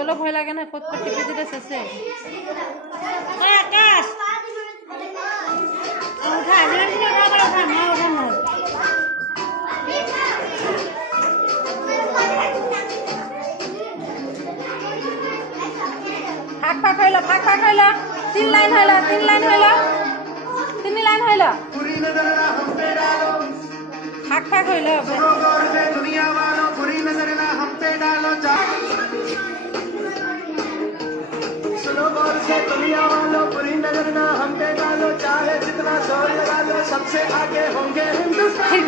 বলো ভয় লাগে না কত টিপে দিতে শেষে আকাশ উঠা জলদি উঠা বড় উঠা না উঠা না ফাঁক হইল 3 লাইন হইল 3 লাইন হইল फाक हईल दुनिया वालों बुरी नजर ना हम पे डालो सुनो गौर से दुनिया वालों बुरी नजर ना हम पे डालो चाहे जितना जोर लगा लो सबसे आगे होंगे हिंदुस्तान।